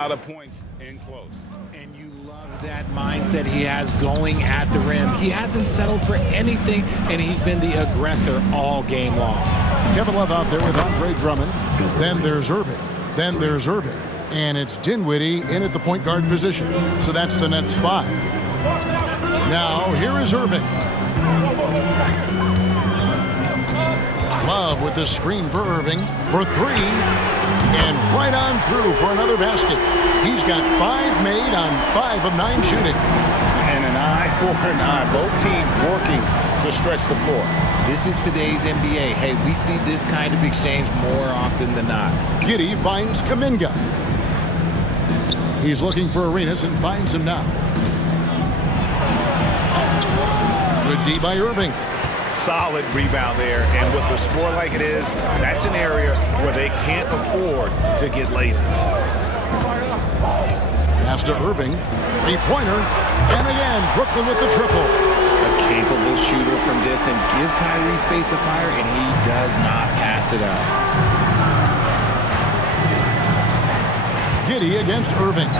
lot of points in close. And you love that mindset he has going at the rim. He hasn't settled for anything, and he's been the aggressor all game long. Kevin Love out there with Andre Drummond. Then there's Irving. Then there's Irving. And it's Dinwiddie in at the point guard position. So that's the Nets 5. Now here is Irving. Love with the screen for Irving for 3. And right on through for another basket. He's got 5 made on 5 of 9 shooting. And an eye for an eye. Both teams working to stretch the floor. This is today's NBA. Hey, we see this kind of exchange more often than not. Giddey finds Kuminga. He's looking for Arenas and finds him now. Good D by Irving. Solid rebound there, and with the score like it is, that's an area where they can't afford to get lazy. Pass to Irving, 3-pointer, and again, Brooklyn with the triple. A capable shooter from distance. Give Kyrie space to fire, and he does not pass it up. Giddey against Irving.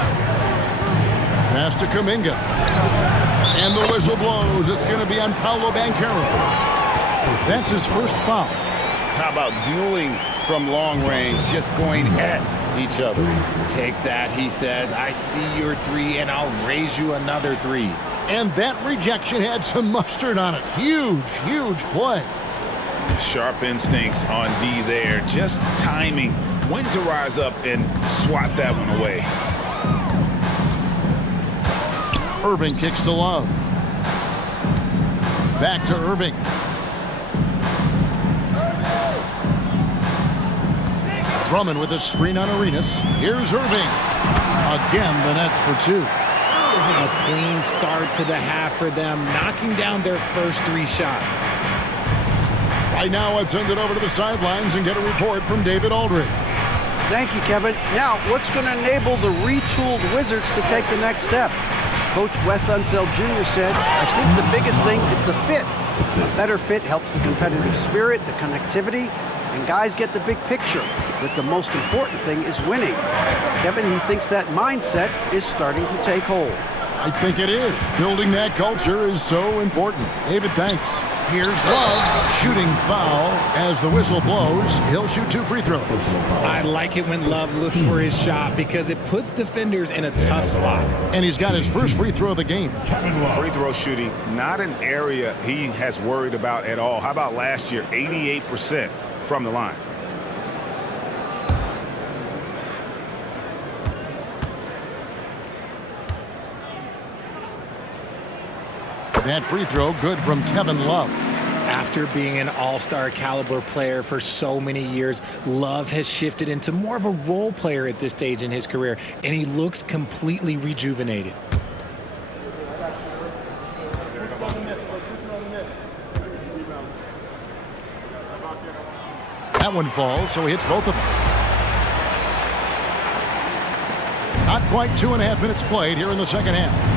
Pass to Kuminga. And the whistle blows. It's going to be on Paolo Banchero. That's his first foul. How about dueling from long range, just going at each other? Take that, he says. I see your 3, and I'll raise you another 3. And that rejection had some mustard on it. Huge, huge play. Sharp instincts on D there. Just timing when to rise up and swat that one away. Irving kicks to Love. Back to Irving. Drummond with a screen on Arenas. Here's Irving. Again, the Nets for 2. A clean start to the half for them, knocking down their first 3 shots. Right now, let's send it over to the sidelines and get a report from David Aldridge. Thank you, Kevin. Now, what's going to enable the retooled Wizards to take the next step? Coach Wes Unseld Jr. said, I think the biggest thing is the fit. A better fit helps the competitive spirit, the connectivity, and guys get the big picture. But the most important thing is winning. Kevin, he thinks that mindset is starting to take hold. I think it is. Building that culture is so important. David, thanks. Here's Love, shooting foul. As the whistle blows, he'll shoot 2 free throws. I like it when Love looks for his shot because it puts defenders in a tough spot. And he's got his first free throw of the game. Free throw shooting, not an area he has worried about at all. How about last year, 88% from the line? That free throw good from Kevin Love. After being an all-star caliber player for so many years, Love has shifted into more of a role player at this stage in his career, and he looks completely rejuvenated. That one falls, so he hits both of them. Not quite 2.5 minutes played here in the second half.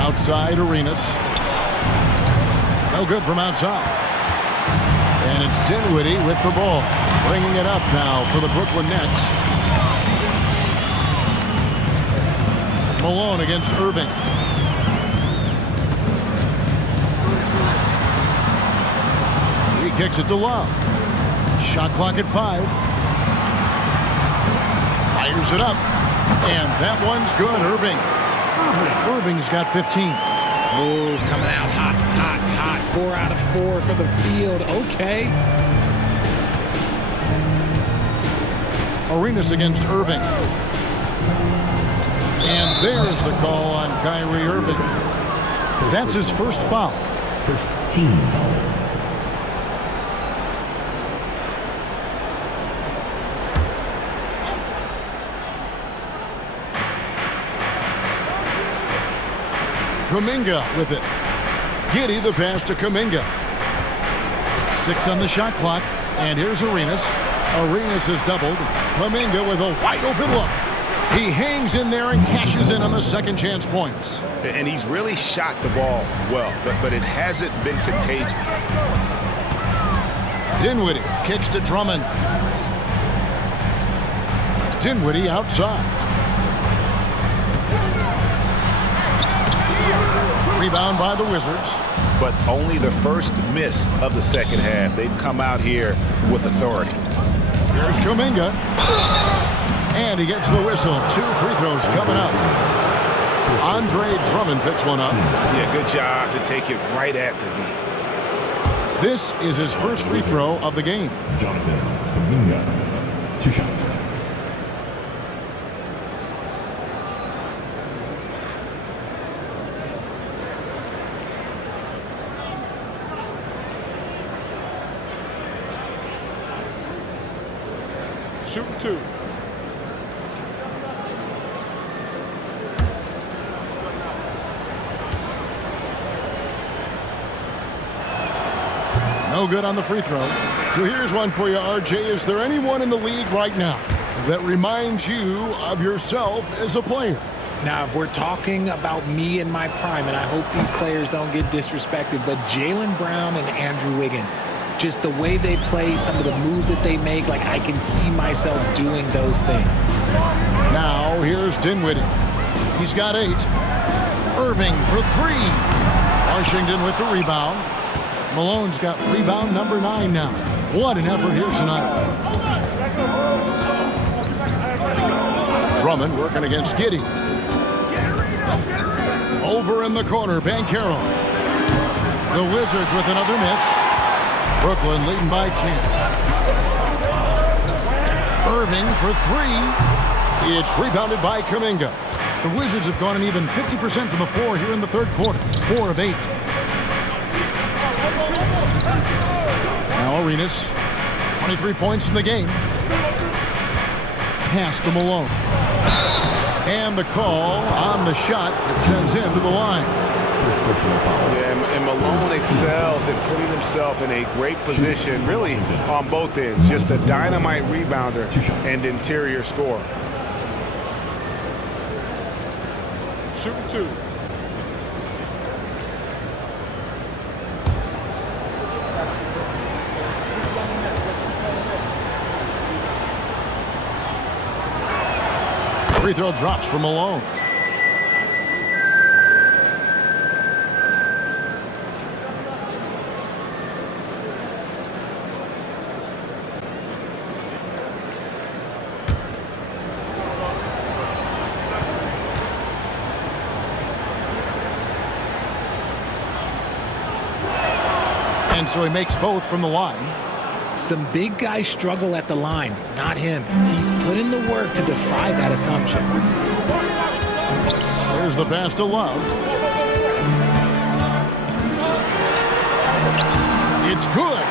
Outside Arenas. No good from outside. And it's Dinwiddie with the ball. Bringing it up now for the Brooklyn Nets. Malone against Irving. He kicks it to Love. Shot clock at 5. Fires it up. And that one's good. Irving's got 15. Oh, coming out hot, hot, hot. 4 out of 4 for the field. Okay. Arenas against Irving. And there's the call on Kyrie Irving. That's his first foul. First team foul. Kuminga with it. Giddey the pass to Kuminga. 6 on the shot clock. And here's Arenas. Arenas has doubled. Kuminga with a wide open look. He hangs in there and cashes in on the second chance points. And he's really shot the ball well, but it hasn't been contagious. Dinwiddie kicks to Drummond. Dinwiddie outside. Rebound by the Wizards. But only the first miss of the second half. They've come out here with authority. Here's Kuminga. And he gets the whistle. 2 free throws coming up. Andre Drummond picks one up. Yeah, good job to take it right at the D. This is his first free throw of the game. Jonathan Kuminga, 2 shots. Shooting 2. No good on the free throw. So here's one for you, RJ. Is there anyone in the league right now that reminds you of yourself as a player? Now, if we're talking about me in my prime, and I hope these players don't get disrespected, but Jaylen Brown and Andrew Wiggins, just the way they play, some of the moves that they make, like I can see myself doing those things. Now, here's Dinwiddie. He's got 8. Irving for 3. Washington with the rebound. Malone's got rebound number 9 now. What an effort here tonight. Drummond working against Giddey. Over in the corner, Banchero. The Wizards with another miss. Brooklyn leading by 10. Irving for 3. It's rebounded by Kuminga. The Wizards have gone an even 50% from the floor here in the third quarter. 4 of 8. Now Arenas, 23 points in the game. Pass to Malone. And the call on the shot that sends him to the line. Yeah, and Malone excels at putting himself in a great position, really on both ends. Just a dynamite rebounder and interior scorer. Shooting 2. Free throw drops for Malone. And so he makes both from the line. Some big guys struggle at the line, not him. He's put in the work to defy that assumption. There's the pass to Love. It's good.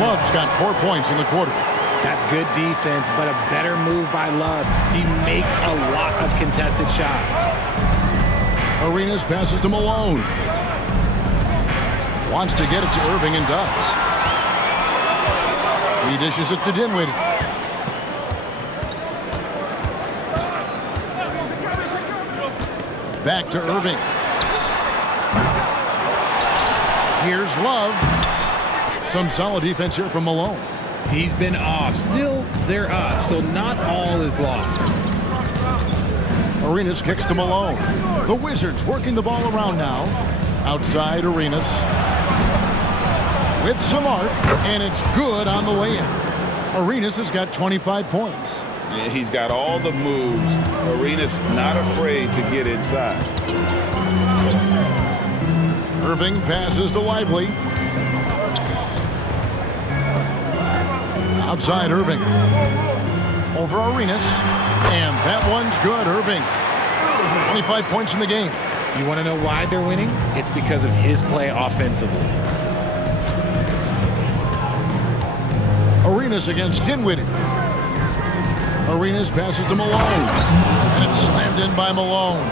Love's got 4 points in the quarter. That's good defense, but a better move by Love. He makes a lot of contested shots. Arenas passes to Malone. Wants to get it to Irving and does. He dishes it to Dinwiddie. Back to Irving. Here's Love. Some solid defense here from Malone. He's been off. Still, they're up, so not all is lost. Arenas kicks to Malone. The Wizards working the ball around now. Outside Arenas. With some arc, and it's good on the way in. Arenas has got 25 points. Yeah, he's got all the moves. Arenas not afraid to get inside. Irving passes to Lively. Outside Irving. Over Arenas. And that one's good, Irving. 25 points in the game. You want to know why they're winning? It's because of his play offensively. Arenas against Dinwiddie. Arenas passes to Malone. And it's slammed in by Malone.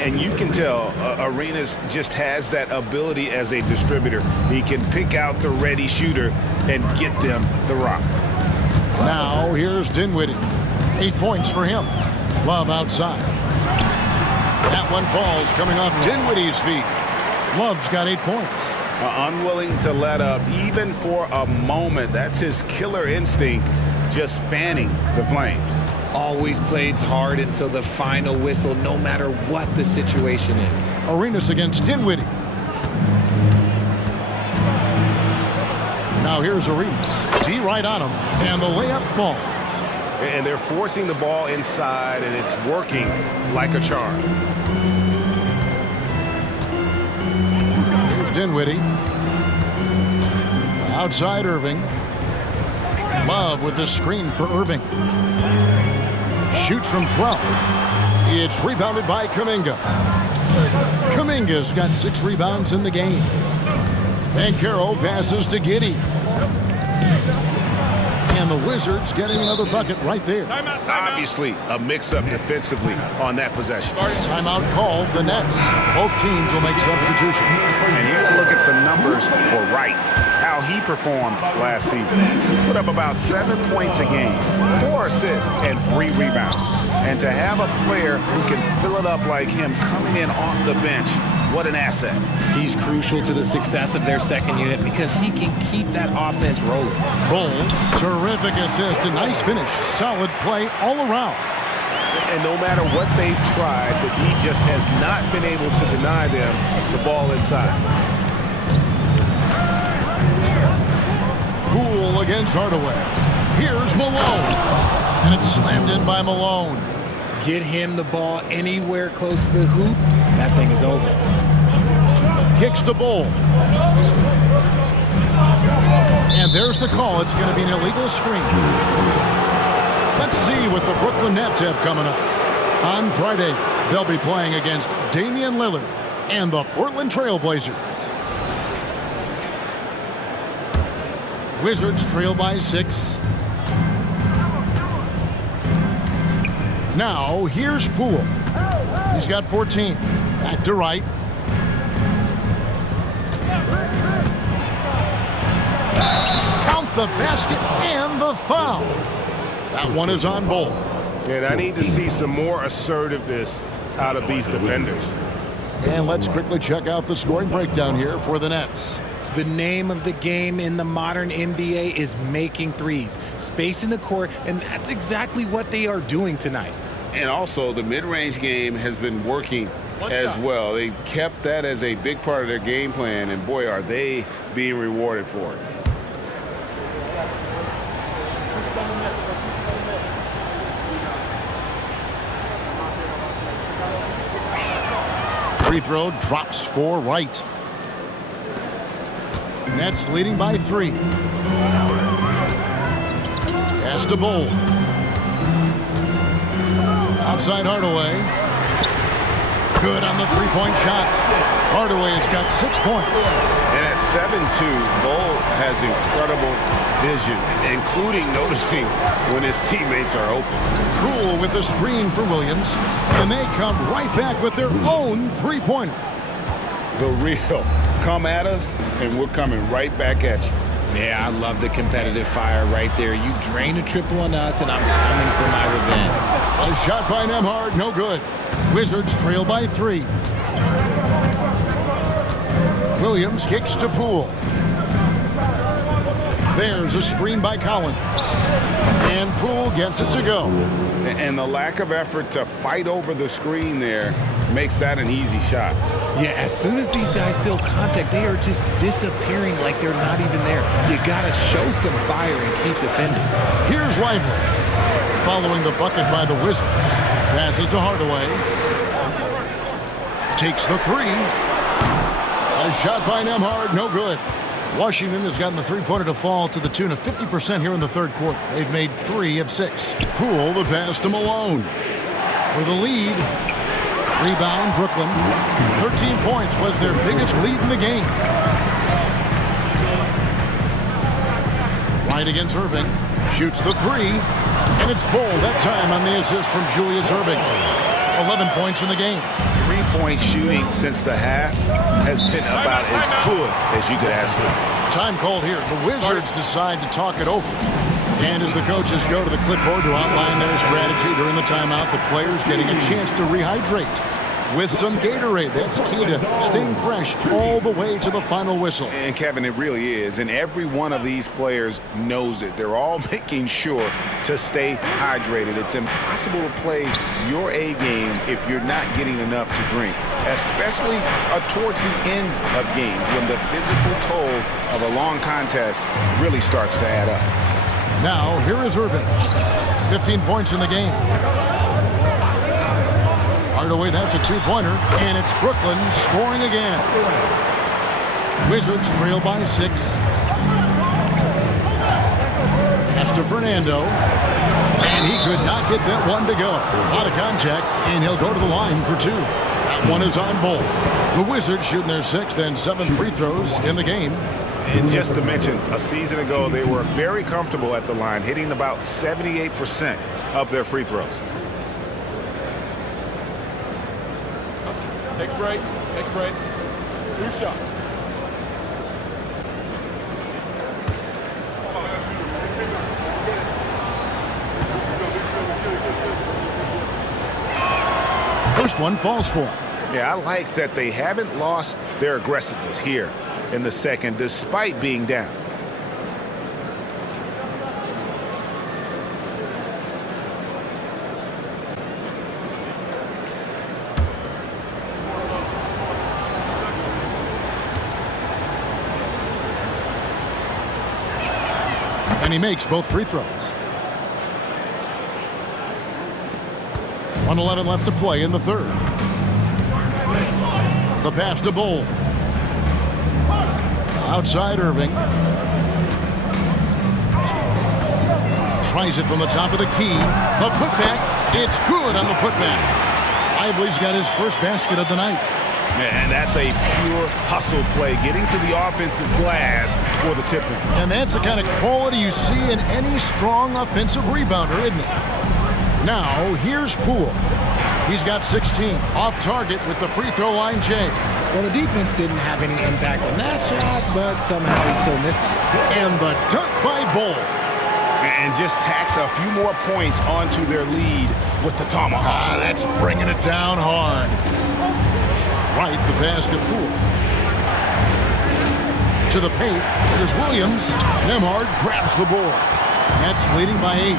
And you can tell Arenas just has that ability as a distributor. He can pick out the ready shooter and get them the rock. Now here's Dinwiddie. 8 points for him. Love outside. That one falls coming off Dinwiddie's feet. Love's got 8 points. Unwilling to let up even for a moment. That's his killer instinct, just fanning the flames. always plays hard until the final whistle, no matter what the situation is. Arenas against Dinwiddie. Now here's Arenas. D right on him, and the layup falls. And they're forcing the ball inside, and it's working like a charm. Here's Dinwiddie. Outside Irving. Love with the screen for Irving. Shoots from 12. It's rebounded by Kuminga. Kuminga's got 6 rebounds in the game. And Carroll passes to Giddey. And the Wizards getting another bucket right there. Obviously, a mix-up defensively on that possession. Timeout called the Nets. Both teams will make substitutions. And here's a look at some numbers for Wright, how he performed last season. Put up about 7 points a game, 4 assists, and 3 rebounds. And to have a player who can fill it up like him coming in off the bench, what an asset. He's crucial to the success of their second unit because he can keep that offense rolling. Bull, terrific assist, a nice finish. Solid play all around. And no matter what they've tried, the D just has not been able to deny them the ball inside. Poole against Hardaway. Here's Malone. And it's slammed in by Malone. Get him the ball anywhere close to the hoop, that thing is over. Kicks the Bull. And there's the call. It's going to be an illegal screen. Let's see what the Brooklyn Nets have coming up. On Friday, they'll be playing against Damian Lillard and the Portland Trail Blazers. Wizards trail by 6. Now, here's Poole. He's got 14. Back to Wright. Count the basket and the foul. That one is on Bull. And I need to see some more assertiveness out of these defenders. And let's quickly check out the scoring breakdown here for the Nets. The name of the game in the modern NBA is making threes, spacing the court, and that's exactly what they are doing tonight. And also, the mid-range game has been working as well. They kept that as a big part of their game plan, and boy, are they being rewarded for it. Free throw drops for Wright. Nets leading by 3. Pass to Bull. Outside Hardaway. Good on the three-point shot. Hardaway has got 6 points. And at 7-2, Bull has incredible vision, including noticing when his teammates are open. Poole with the screen for Williams. And they come right back with their own three-pointer. The real. Come at us, and we're coming right back at you. Yeah, I love the competitive fire right there. You drain a triple on us, and I'm coming for my revenge. A shot by Nembhard, no good. Wizards trail by 3. Williams kicks to Poole. There's a screen by Collins. And Poole gets it to go. And the lack of effort to fight over the screen there makes that an easy shot. Yeah, as soon as these guys feel contact, they are just disappearing like they're not even there. You got to show some fire and keep defending. Here's Lively. Following the bucket by the Wizards. Passes to Hardaway. Takes the 3. A shot by Nembhard, no good. Washington has gotten the three-pointer to fall to the tune of 50% here in the third quarter. They've made 3 of 6. Poole the pass to Malone. For the lead. Rebound, Brooklyn. 13 points was their biggest lead in the game. Right against Irving. Shoots the 3. And it's Bull that time on the assist from Julius Irving. 11 points in the game. 3-point shooting since the half has been about as good as you could ask for. Time called here. The Wizards decide to talk it over. And as the coaches go to the clipboard to outline their strategy during the timeout, the players getting a chance to rehydrate. with some Gatorade. That's key to staying fresh all the way to the final whistle. And Kevin, it really is. And every one of these players knows it. They're all making sure to stay hydrated. It's impossible to play your A game if you're not getting enough to drink, especially towards the end of games when the physical toll of a long contest really starts to add up. Now, here is Irving. 15 points in the game. Hardaway, that's a two-pointer, and it's Brooklyn scoring again. Wizards trail by 6. Pass to Fernando, and he could not get that one to go. Out of contact, and he'll go to the line for 2. That one is on Bull. The Wizards shooting their 6th and 7th free throws in the game. And just to mention, a season ago, they were very comfortable at the line, hitting about 78% of their free throws. Take a break. Take a break. 2 shots. First one falls for him. Yeah, I like that they haven't lost their aggressiveness here in the second, despite being down. And he makes both free throws. 1:11 left to play in the third. The pass to Bull. Outside Irving. Tries it from the top of the key. The putback. It's good on the putback. Lively's got his first basket of the night. And that's a pure hustle play, getting to the offensive glass for the tip-in. And that's the kind of quality you see in any strong offensive rebounder, isn't it? Now, here's Poole. He's got 16. Off target with the free throw line, Jay. Well, the defense didn't have any impact on that shot, but somehow he still misses it. And the dunk by Bull. And just tacks a few more points onto their lead with the tomahawk. That's bringing it down hard. Right, the pass to Poole. To the paint. There's Williams. Nembhard grabs the board. That's leading by 8.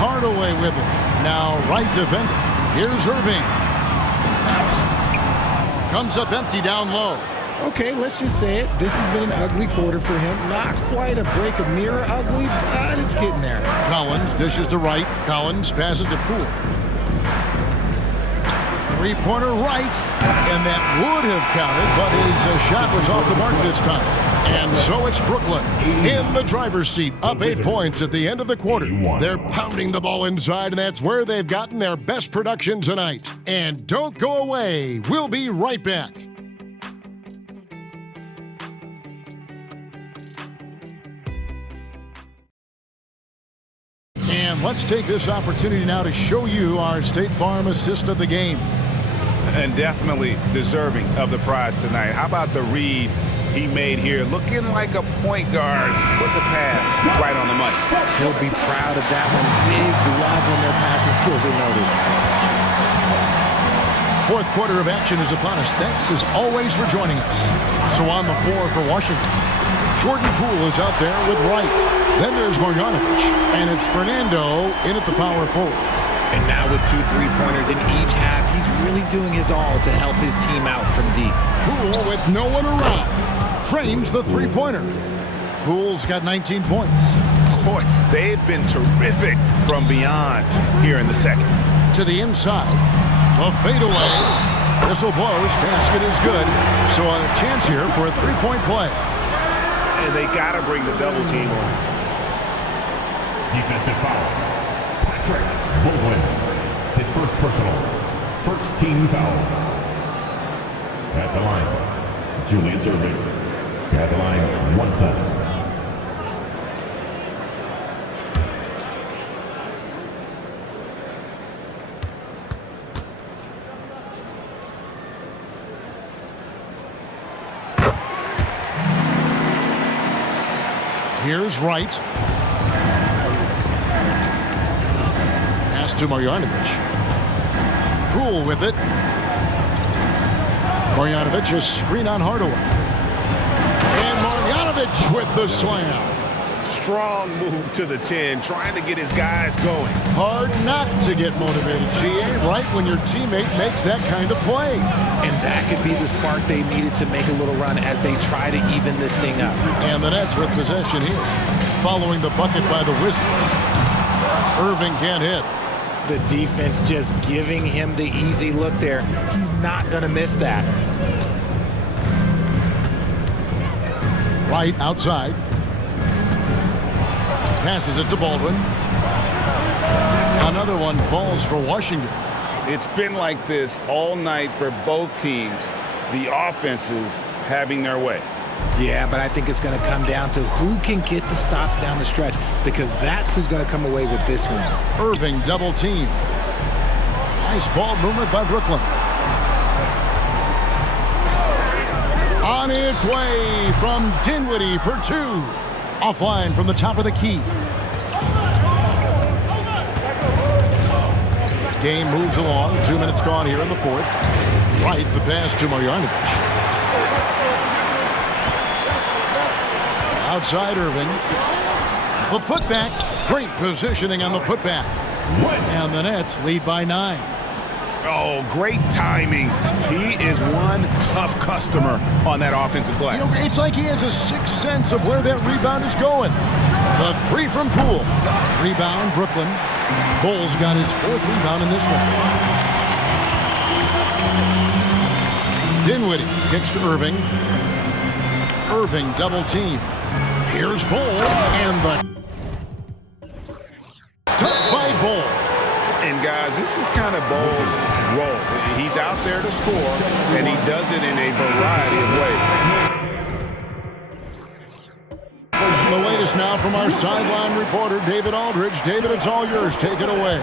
Hardaway with it. Now right defender. Here's Irving. Comes up empty down low. Okay, let's just say it. This has been an ugly quarter for him. Not quite a break a mirror ugly, but it's getting there. Collins dishes to right. Collins passes to Poole. Three-pointer right, and that would have counted, but his shot was off the mark this time. And so it's Brooklyn in the driver's seat, up 8 points at the end of the quarter. They're pounding the ball inside, and that's where they've gotten their best production tonight. And don't go away. We'll be right back. And let's take this opportunity now to show you our State Farm assist of the game. And definitely deserving of the prize tonight. How about the read he made here? Looking like a point guard with the pass right on the money. He'll be proud of that one. Bigs love when their passing skills are noticed. Fourth quarter of action is upon us. Thanks as always for joining us. So on the floor for Washington, Jordan Poole is out there with Wright. Then there's Marjanovic, and it's Fernando in at the power forward. And now with 2 3-pointers in each half, he's really doing his all to help his team out from deep. Poole with no one around. Trains the three-pointer. Poole's got 19 points. Boy, they've been terrific from beyond here in the second. To the inside. A fadeaway. Whistle blows. Basket is good. So a chance here for a three-point play. And they got to bring the double team on. Defensive foul. Patrick Baldwin. His first personal. First team foul. At the line, Julius Irving. At the line, 1 time. Here's Wright. Pass to Marjanovic. Poole with it. Marjanovic, a screen on Hardaway. And Marjanovic with the slam. Strong move to the 10, trying to get his guys going. Hard not to get motivated, GA, right when your teammate makes that kind of play. And that could be the spark they needed to make a little run as they try to even this thing up. And the Nets with possession here, following the bucket by the Wizards. Irving can't hit. The defense just giving him the easy look there. He's not going to miss that. Right outside. Passes it to Baldwin. Another one falls for Washington. It's been like this all night for both teams. The offenses having their way. Yeah, but I think it's going to come down to who can get the stops down the stretch, because that's who's going to come away with this one. Irving double team. Nice ball movement by Brooklyn. On its way from Dinwiddie for two. Offline from the top of the key. Game moves along. 2 minutes gone here in the fourth. Right, the pass to Marjanovic. Outside Irving. The putback. Great positioning on the putback. And the Nets lead by 9. Oh, great timing. He is one tough customer on that offensive glass. You know, it's like he has a sixth sense of where that rebound is going. The three from Poole. Rebound, Brooklyn. Bulls got his fourth rebound in this one. Dinwiddie kicks to Irving. Irving double team. Here's Bull, and the took by Bull. And guys, this is kind of Bull's role. He's out there to score, and he does it in a variety of ways. The latest now from our sideline reporter, David Aldridge. David, it's all yours. Take it away.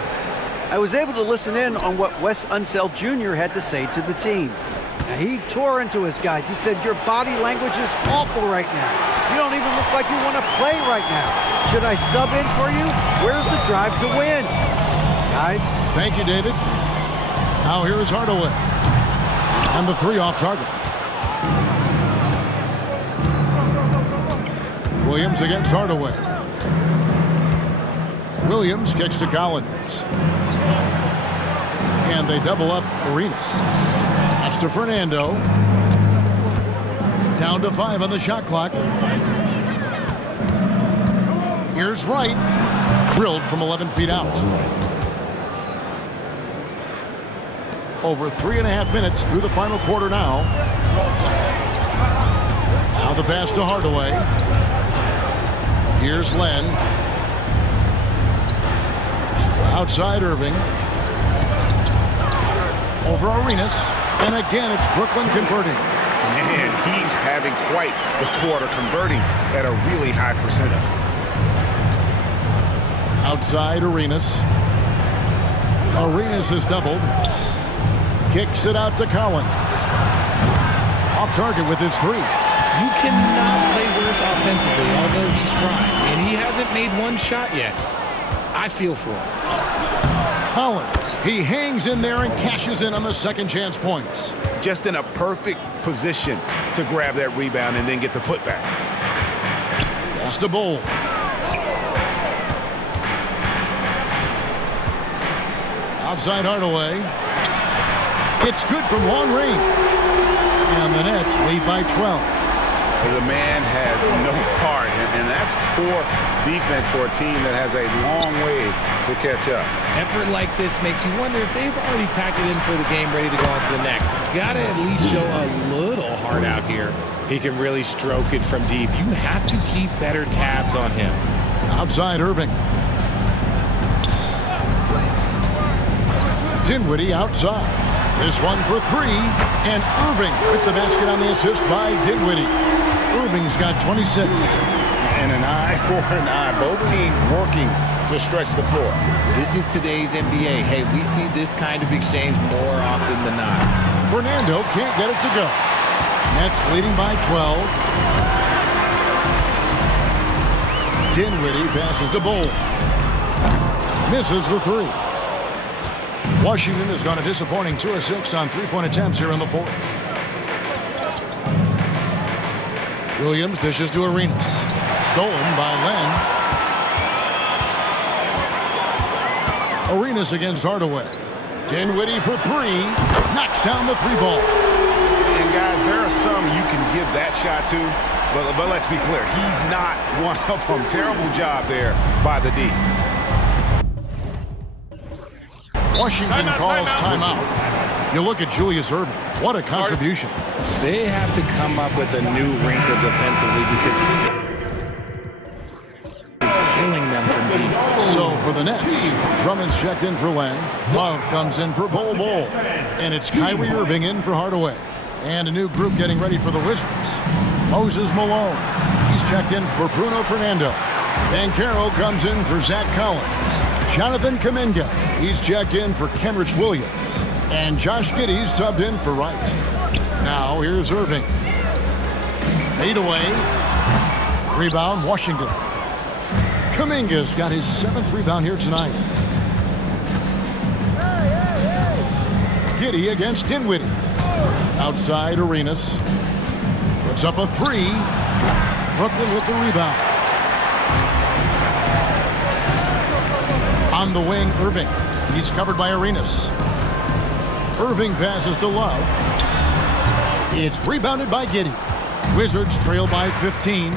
I was able to listen in on what Wes Unseld Jr. had to say to the team. Now, he tore into his guys. He said, your body language is awful right now. You don't even look like you want to play right now. Should I sub in for you? Where's the drive to win? Guys. Thank you, David. Now here is Hardaway. And the three off target. Williams against Hardaway. Williams kicks to Collins. And they double up Arenas. That's to Fernando. Down to 5 on the shot clock. Here's Wright. Drilled from 11 feet out. Over 3.5 minutes through the final quarter now. Now the pass to Hardaway. Here's Len. Outside Irving. Over Arenas. And again, it's Brooklyn converting. Man, he's having quite the quarter, converting at a really high percentage. Outside Arenas. Arenas is doubled. Kicks it out to Collins. Off target with his three. You cannot play worse offensively, although he's trying. And he hasn't made one shot yet. I feel for him. Collins, he hangs in there and cashes in on the second chance points. Just in a perfect position to grab that rebound and then get the putback. Pass to Bull. Outside Hardaway. It's good from long range. And the Nets lead by 12. The man has no heart, and that's poor defense for a team that has a long way to catch up. Effort like this makes you wonder if they've already packed it in for the game, ready to go on to the next. Got to at least show a little heart out here. He can really stroke it from deep. You have to keep better tabs on him. Outside Irving. Dinwiddie outside. This one for three. And Irving with the basket on the assist by Dinwiddie. Irving's got 26. And an eye for an eye. Both teams working to stretch the floor. This is today's NBA. Hey, we see this kind of exchange more often than not. Fernando can't get it to go. Nets leading by 12. Dinwiddie passes to Bull. Misses the three. Washington has gone a disappointing 2 of 6 on three-point attempts here in the fourth. Williams dishes to Arenas. Stolen by Len. Arenas against Hardaway. Dinwiddie for three. Knocks down the three ball. And guys, there are some you can give that shot to, but let's be clear, he's not one of them. Terrible job there by the D. Washington calls timeout. You look at Julius Irving. What a contribution. They have to come up with a new wrinkle defensively because he is killing them from deep. So for the Nets, Drummond's checked in for Len. Love comes in for Bol Bol. And it's Kyrie Irving in for Hardaway. And a new group getting ready for the Wizards. Moses Malone. He's checked in for Bruno Fernando. Banchero comes in for Zach Collins. Jonathan Kuminga. He's checked in for Kenrich Williams. And Josh Giddey's subbed in for Wright. Now here's Irving. Fade away. Rebound, Washington. Kuminga's got his 7th rebound here tonight. Giddey against Dinwiddie. Outside Arenas. Puts up a three. Brooklyn with the rebound. On the wing, Irving. He's covered by Arenas. Irving passes to Love. It's rebounded by Giddey. Wizards trail by 15.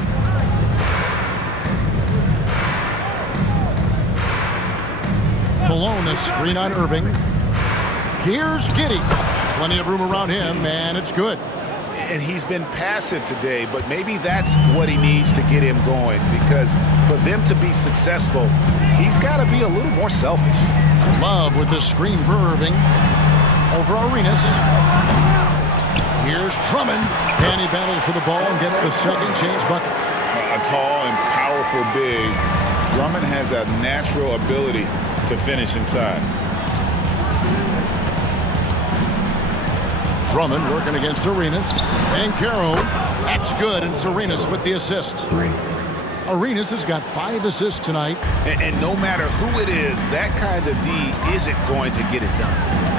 Malone, a screen on Irving. Here's Giddey. Plenty of room around him, and it's good. And he's been passive today, but maybe that's what he needs to get him going, because for them to be successful, he's got to be a little more selfish. Love with the screen for Irving. Over Arenas. Here's Drummond. And he battles for the ball and gets the second chance bucket. A tall and powerful big. Drummond has a natural ability to finish inside. Drummond working against Arenas. Banchero. That's good, and it's Arenas with the assist. Arenas has got 5 assists tonight. And no matter who it is, that kind of D isn't going to get it done.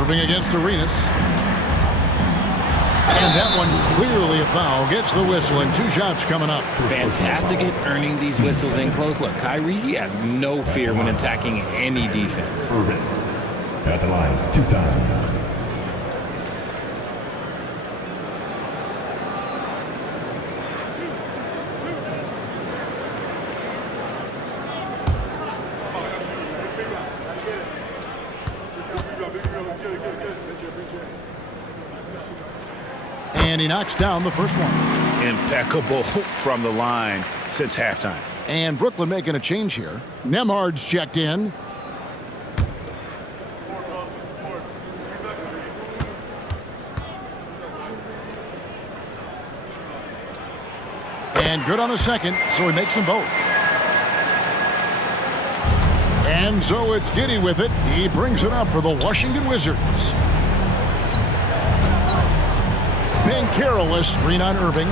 Irving against Arenas. And that one clearly a foul. Gets the whistle, and 2 shots coming up. Fantastic at earning these whistles in close. Look, Kyrie, he has no fear when attacking any defense. Irving at the line 2 times. And he knocks down the first one. Impeccable from the line since halftime. And Brooklyn making a change here. Nembhard's checked in. And good on the second, so he makes them both. And so it's Giddey with it. He brings it up for the Washington Wizards. Banchero, a screen on Irving.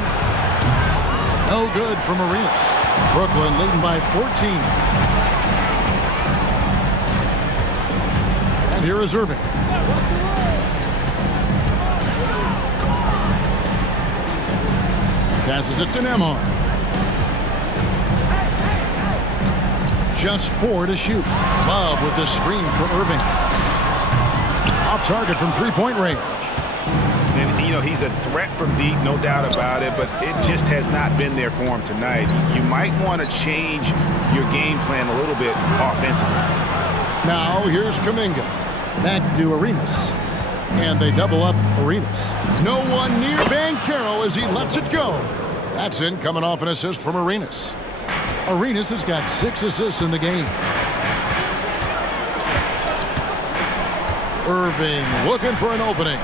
No good from Arenas. Brooklyn leading by 14. And here is Irving. Passes it to Nembhard. Just 4 to shoot. Love with the screen for Irving. Off target from 3-point range. And, you know, he's a threat from deep, no doubt about it, but it just has not been there for him tonight. You might want to change your game plan a little bit offensively. Now here's Kuminga. Back to Arenas. And they double up Arenas. No one near Banchero as he lets it go. That's in, coming off an assist from Arenas. Arenas has got 6 assists in the game. Irving looking for an opening.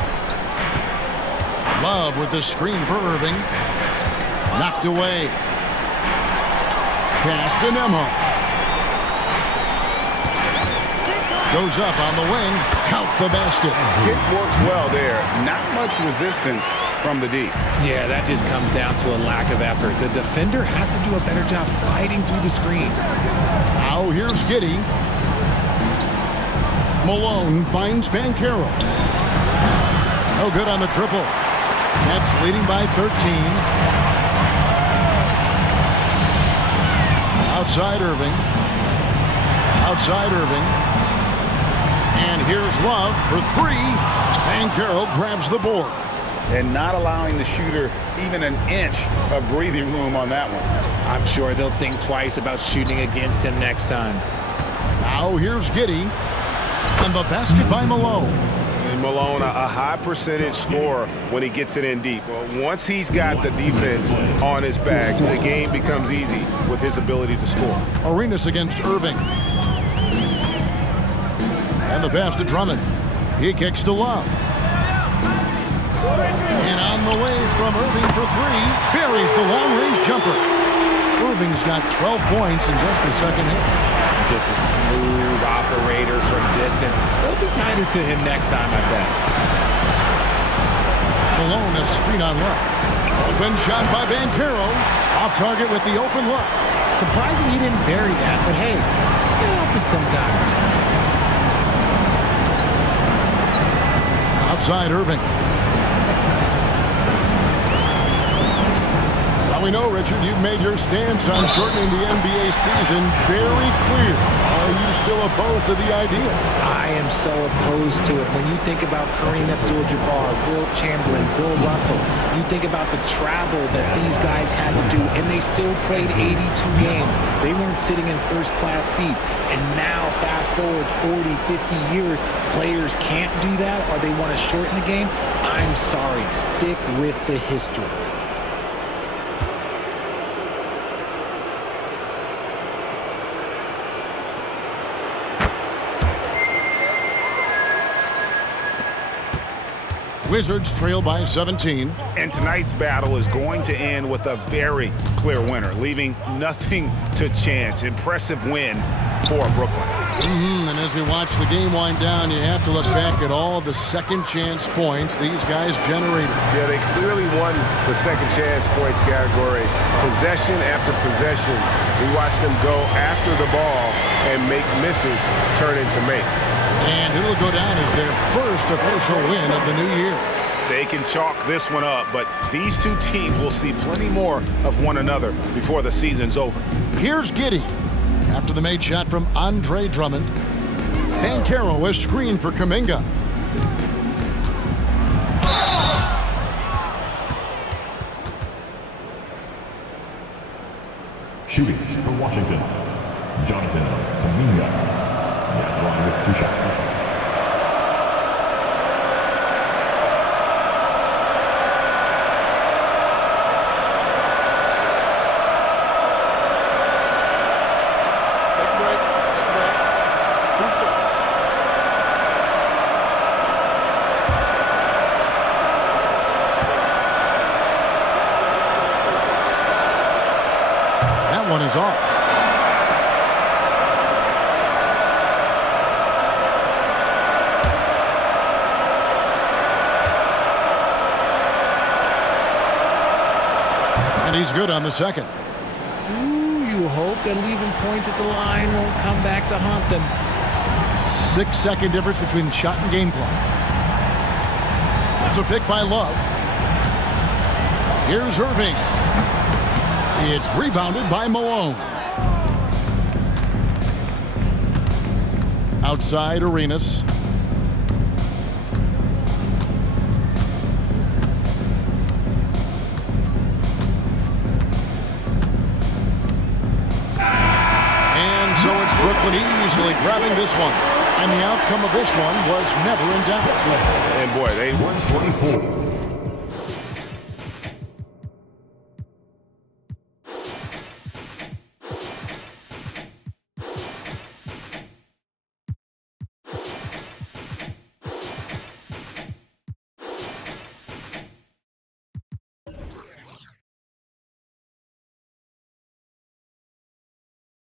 Love with the screen for Irving. Knocked away. Pass to Nembhard. Goes up on the wing. Count the basket. It works well there. Not much resistance from the D. Yeah, that just comes down to a lack of effort. The defender has to do a better job fighting through the screen. Now here's Giddey. Malone finds Banchero. No good on the triple. Nets leading by 13. Outside Irving. Outside Irving. And here's Love for three. And Carroll grabs the board. And not allowing the shooter even an inch of breathing room on that one. I'm sure they'll think twice about shooting against him next time. Now here's Giddey. And the basket by Malone. And Malone, a high percentage scorer when he gets it in deep. Once he's got the defense on his back, the game becomes easy with his ability to score. Arenas against Irving. And the pass to Drummond. He kicks to Love. And on the way from Irving for three, buries the long-range jumper. Irving's got 12 points in just the second half. Just a smooth operator from distance. They'll be tighter to him next time, I bet. Malone, a screen on Love. Open shot by Banchero. Off target with the open look. Surprising he didn't bury that, but hey, it happens sometimes. Outside Irving. We know, Richard, you've made your stance on shortening the NBA season very clear. Are you still opposed to the idea? I am so opposed to it. When you think about Kareem Abdul-Jabbar, Wilt Chamberlain, Bill Russell, you think about the travel that these guys had to do, and they still played 82 games. They weren't sitting in first-class seats. And now, fast forward 40, 50 years, players can't do that, or they want to shorten the game. I'm sorry. Stick with the history. Wizards trail by 17. And tonight's battle is going to end with a very clear winner, leaving nothing to chance. Impressive win for Brooklyn. And as we watch the game wind down, you have to look back at all of the second chance points these guys generated. Yeah, they clearly won the second chance points category. Possession after possession, we watched them go after the ball and make misses turn into makes. And it'll go down as their first official win of the new year. They can chalk this one up, but these two teams will see plenty more of one another before the season's over. Here's Giddey. After the made shot from Andre Drummond. Banchero was screened for Kuminga. Shooting for Washington, Jonathan Kuminga. That line with 2 shots. Take a break. 2 shots. That one is off. And he's good on the second. Ooh, you hope that leaving points at the line won't come back to haunt them. 6-second difference between the shot and game clock. That's a pick by Love. Here's Irving. It's rebounded by Malone. Outside Arenas. So it's Brooklyn easily grabbing this one. And the outcome of this one was never in doubt. And boy, they 124.